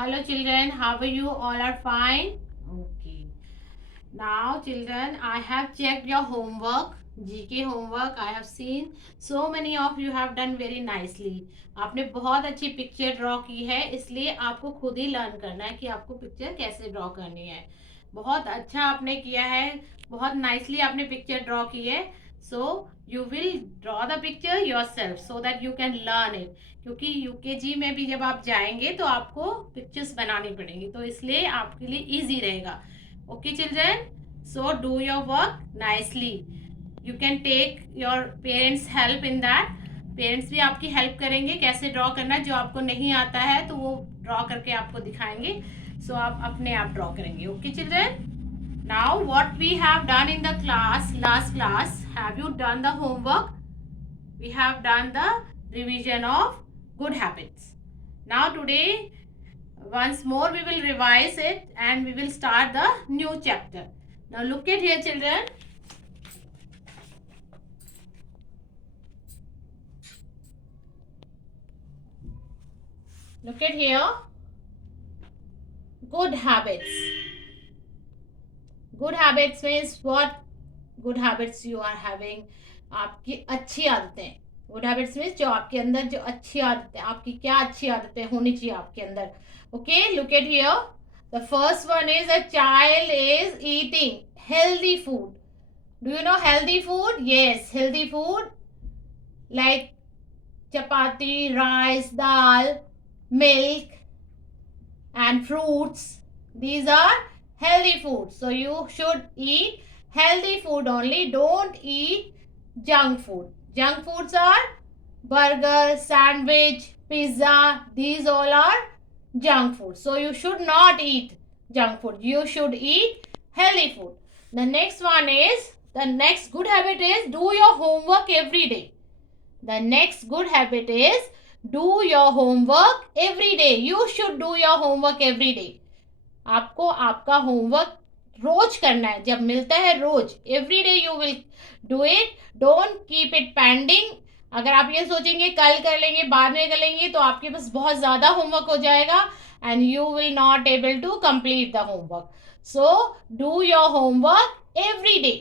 Hello children, how are you? All are fine? Okay. Now children, I have checked your homework. GK homework I have seen. So many of you have done very nicely. आपने बहुत अच्छी picture draw की है, इसलिए आपको खुद ही learn करना है कि आपको पिक्चर कैसे ड्रॉ करनी है. बहुत अच्छा आपने किया है, बहुत नाइसली आपने पिक्चर ड्रॉ की है. So you will draw the picture your self so that you can learn it. क्योंकि यूकेजी में भी जब आप जाएंगे तो आपको पिक्चर्स बनानी पड़ेंगी, तो इसलिए आपके लिए इजी रहेगा. Okay children, so do your work nicely. You can take your parents help in that. Parents भी आपकी हेल्प करेंगे कैसे ड्रॉ करना. जो आपको नहीं आता है तो वो ड्रॉ करके आपको दिखाएंगे. सो आप अपने आप ड्रॉ करेंगे. Okay children, now what we have done in the class, last class, have you done the homework? We have done the revision of good habits. Now today once more we will revise it and we will start the new chapter. Now look at here children. Look at here. Good habits. Good habits means what? Good habits you are having. आपकी अच्छी आदतें. Good habits means जो आपके अंदर जो अच्छी आदतें, आपकी क्या अच्छी आदतें होनी चाहिए आपके अंदर. Okay, look at here. The first one is a child is eating healthy food. Do you know healthy food? Yes, healthy food like chapati, rice, dal, milk and fruits. These are healthy food. So you should eat healthy food only. Don't eat junk food. Junk foods are burger, sandwich, pizza. These all are junk food. So you should not eat junk food. You should eat healthy food. The next one is, the next good habit is do your homework every day. The next good habit is do your homework every day. You should do your homework every day. आपको आपका homework रोज करना है. जब मिलता है रोज, every day you will do it. Don't keep it pending. अगर आप ये सोचेंगे कल कर लेंगे, बाद में कर लेंगे, तो आपके पास बहुत ज़्यादा होमवर्क हो जाएगा and you will not able to complete the homework. So do your homework every day.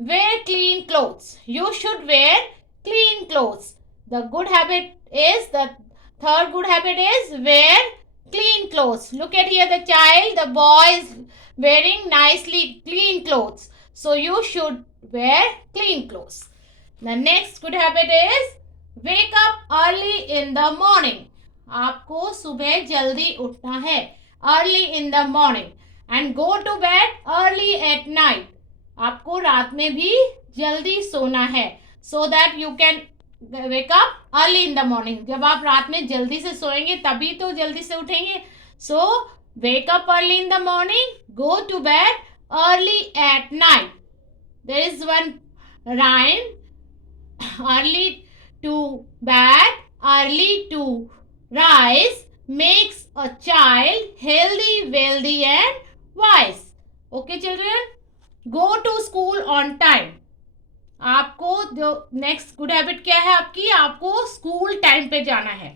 Wear clean clothes. You should wear clean clothes. The good habit is, the third good habit is wear clean clothes. Look at here, the child, the boy is wearing nicely clean clothes. So you should wear clean clothes. The next good habit is wake up early in the morning. आपको सुबह जल्दी उठना है, early in the morning, and go to bed early at night. आपको रात में भी जल्दी सोना है, so that you can wake up early in the morning. जब आप रात में जल्दी से सोएंगे तभी तो जल्दी से उठेंगे. So wake up early in the morning, go to bed early at night. There is one rhyme, early to bed, early to rise makes a child healthy, wealthy and wise. Okay children, go to school on time. आपको जो next good habit क्या है आपकी, आपको school time पे जाना है.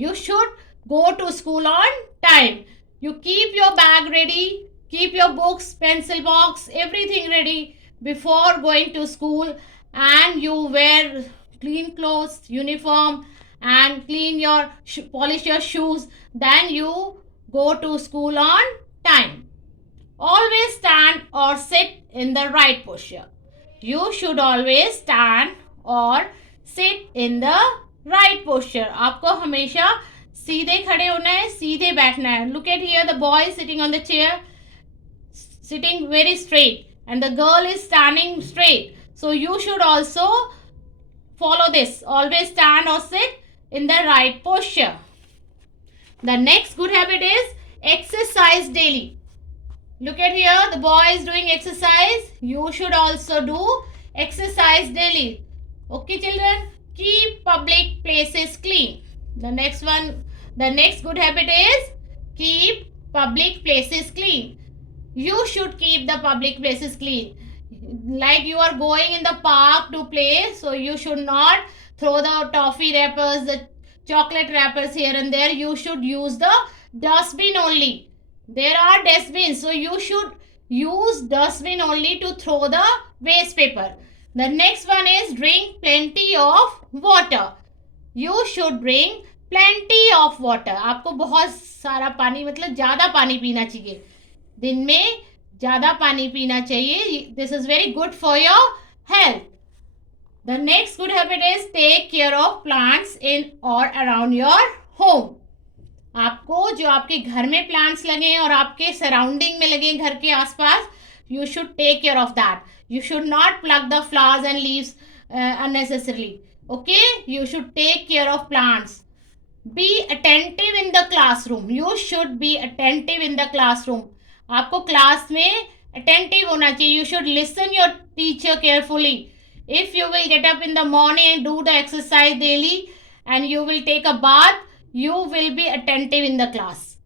You should go to school on time. You keep your bag ready, keep your books, pencil box, everything ready before going to school, and you wear clean clothes, uniform, and clean your polish your shoes. Then you go to school on time. Always stand or sit in the right posture. You should always stand or sit in the right posture. आपको हमेशा सीधे खड़े होना है, सीधे बैठना है. Look at here, the boy is sitting on the chair, sitting very straight, and the girl is standing straight. So you should also follow this. Always stand or sit in the right posture. The next good habit is exercise daily. Look at here, the boy is doing exercise. You should also do exercise daily. Okay children, keep public places clean. The next good habit is keep public places clean. You should keep the public places clean. Like you are going in the park to play, so you should not throw the toffee wrappers, the chocolate wrappers here and there, you should use the dustbin only. There are dustbins, so you should use dustbin only to throw the waste paper. The next one is drink plenty of water. You should drink plenty of water. आपको बहुत सारा पानी, मतलब ज़्यादा पानी पीना चाहिए. दिन में ज़्यादा पानी पीना चाहिए. This is very good for your health. The next good habit is take care of plants in or around your home. आपको जो आपके घर में प्लांट्स लगे हैं और आपके सराउंडिंग में लगे हैं घर के आसपास, you should take care of that. You should not pluck the flowers and leaves unnecessarily. Okay? You should take care of plants. Be attentive in the classroom. You should be attentive in the classroom. आपको class में attentive होना चाहिए. You should listen your teacher carefully. If you will get up in the morning and do the exercise daily and you will take a bath, you will be attentive in the class.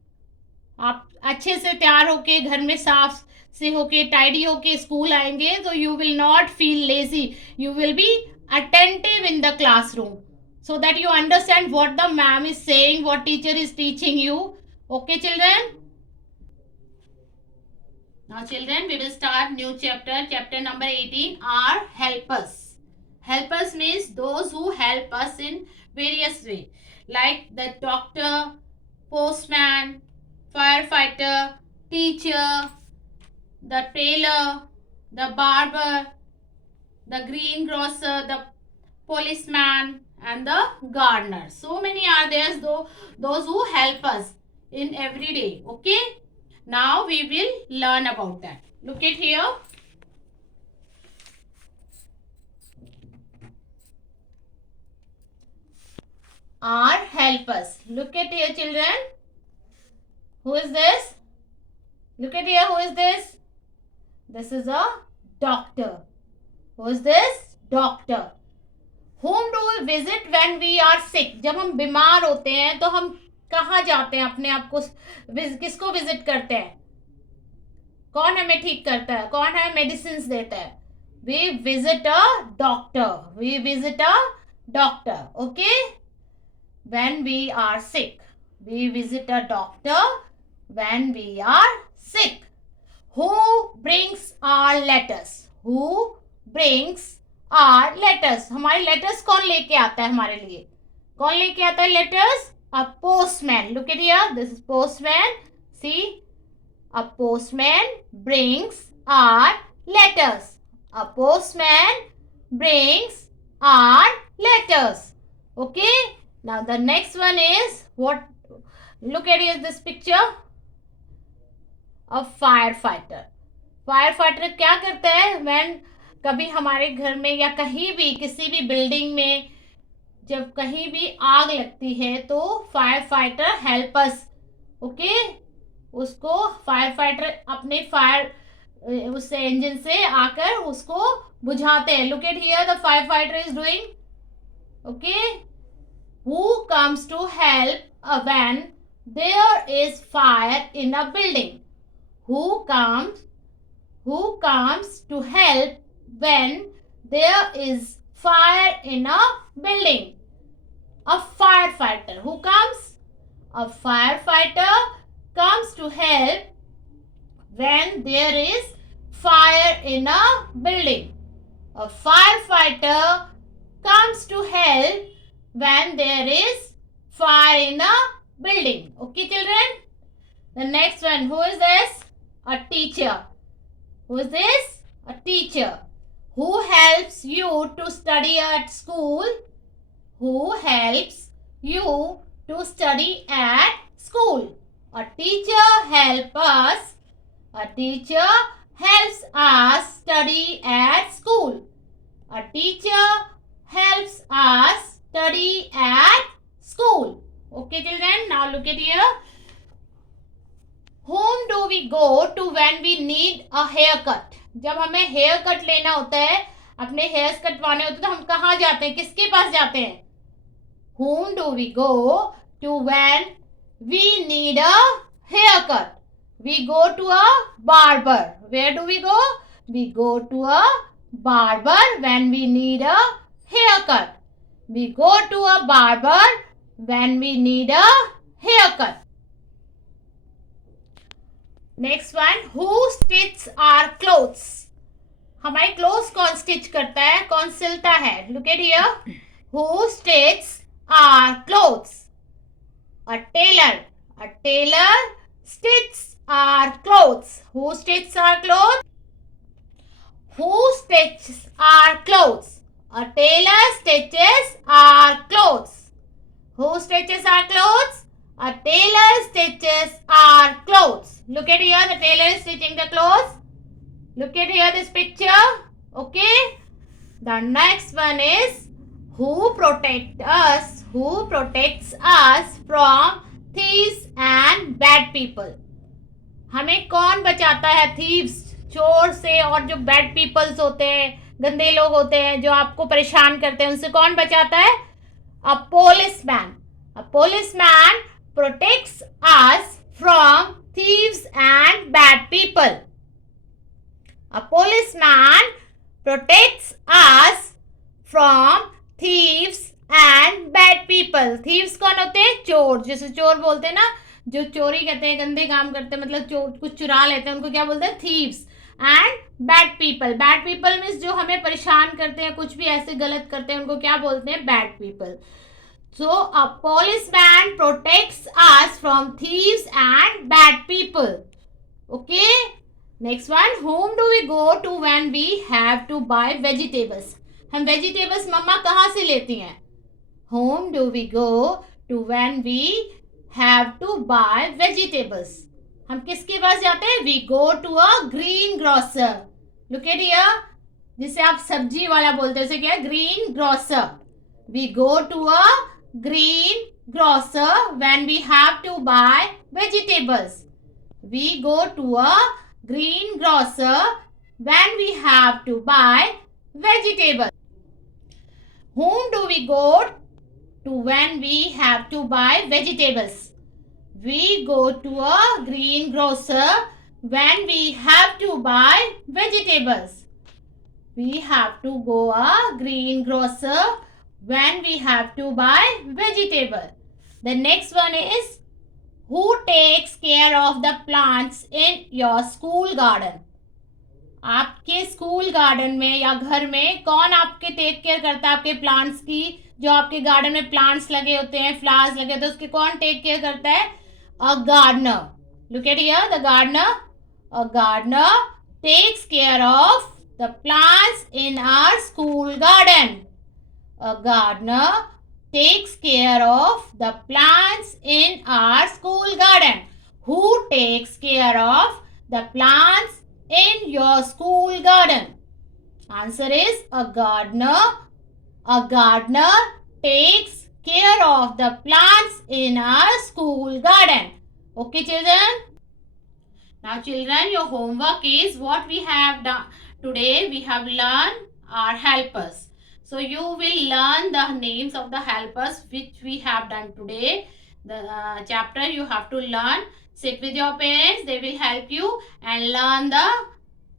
आप अच्छे से तैयार होके घर में साफ से होके टाइडी होके स्कूल आएंगे तो you will not feel lazy. You will be attentive in the classroom so that you understand what the ma'am is saying, what teacher is teaching you. Okay, children? Now, children, we will start new chapter. Chapter number 18 are helpers. Helpers means those who help us in various ways, like the doctor, postman, firefighter, teacher, the tailor, the barber, the greengrocer, the policeman, and the gardener. So many are there, those who help us in every day. Okay? Now we will learn about that. Look at here. Are helpers. Look at here, children. Who is this? Look at here. Who is this? This is a doctor. Who is this? Doctor. Whom do we visit when we are sick? जब हम बीमार होते हैं तो हम कहाँ जाते हैं? अपने आप को किसको विजिट करते हैं? कौन हमें ठीक करता है? कौन हमें मेडिसिन देता है? We visit a doctor. We visit a doctor. Okay? When we are sick. We visit a doctor when we are sick. Who brings our letters? Who brings our letters? हमारे letters कौन लेके आता है हमारे लिए? कौन लेके आता है letters? A postman. Look at here. This is postman. See? A postman brings our letters. A postman brings our letters. Okay? Now the next one is what? Look at here this picture. A firefighter. Firefighter क्या करता है? When कभी हमारे घर में या कहीं भी किसी भी बिल्डिंग में जब कहीं भी आग लगती है तो firefighter help us. Okay, उसको फायर फाइटर अपने फायर उससे इंजन से आकर उसको बुझाते हैं. Look at here the firefighter is doing. Okay, who comes to help when there is fire in a building? Who comes to help when there is fire in a building? A firefighter. Who comes? A firefighter comes to help when there is fire in a building. A firefighter comes to help when there is fire in a building. Okay, children? The next one. Who is this? A teacher. Who is this? A teacher. Who helps you to study at school? Who helps you to study at school? A teacher helps us. A teacher helps us study at school. A teacher helps us study at school. Okay, children. Now look at here. Whom do we go to when we need a haircut? जब हमें hair cut लेना होता है, अपने hairs कटवाने होते हैं तो हम कहाँ जाते हैं? किसके पास जाते हैं? Whom do we go to when we need a haircut? We go to a barber. Where do we go? We go to a barber when we need a haircut. We go to a barber when we need a haircut. Next one, who stitches our clothes? हमारे clothes कौन stitch करता है, कौन सिलता है? Look at here. Who stitches our clothes? A tailor. A tailor stitches our clothes. Who stitches our clothes? Who stitches our clothes? A tailor stitches our clothes. Who stitches our clothes? A tailor stitches our clothes. Look at here, the tailor is stitching the clothes. Look at here this picture. Okay. The next one is who protects us? Who protects us from thieves and bad people? हमें कौन बचाता है thieves, चोर से, और जो bad peoples होते हैं, गंदे लोग होते हैं जो आपको परेशान करते हैं, उनसे कौन बचाता है? अ policeman. A policeman protects us from thieves and bad people. A policeman protects us from thieves and bad people. Thieves कौन होते हैं? चोर. जैसे चोर बोलते हैं ना, जो चोरी करते हैं, गंदे काम करते हैं, मतलब चोर कुछ चुरा लेते हैं, उनको क्या बोलते हैं? Thieves. And bad people. Bad people means जो हमें परेशान करते हैं, कुछ भी ऐसे गलत करते हैं, उनको क्या बोलते हैं? Bad people. So a policeman protects us from thieves and bad people. Okay. Next one, whom do we go to when we have to buy vegetables? हम vegetables मम्मा कहाँ से लेती हैं? Whom do we go to when we have to buy vegetables? हम किसके पास जाते हैं? We go to a greengrocer. Look at here. जिसे आप सब्जी वाला बोलते हैं, उसे क्या है? Greengrocer. We go to a greengrocer when we have to buy vegetables. We go to a greengrocer when we have to buy vegetables. Whom do we go to when we have to buy vegetables? We go to a greengrocer when we have to buy vegetables. We have to go a greengrocer when we have to buy vegetable. The next one is who takes care of the plants in your school garden? आपके school garden में या घर में कौन आपके take care करता है आपके प्लांट्स की? जो आपके गार्डन में प्लांट्स लगे होते हैं, फ्लावर्स लगे होते हैं, उसके कौन टेक केयर करता है? A gardener. Look at here, the gardener. A gardener takes care of the plants in our school garden. A gardener takes care of the plants in our school garden. Who takes care of the plants in your school garden? Answer is a gardener. A gardener takes care of the plants in our school garden. Okay, children? Now, children, your homework is what we have done today. We have learned our helpers. So you will learn the names of the helpers which we have done today. The chapter you have to learn. Sit with your parents. They will help you and learn the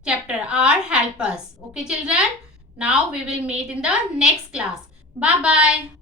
chapter. Our helpers. Okay, children. Now we will meet in the next class. Bye-bye.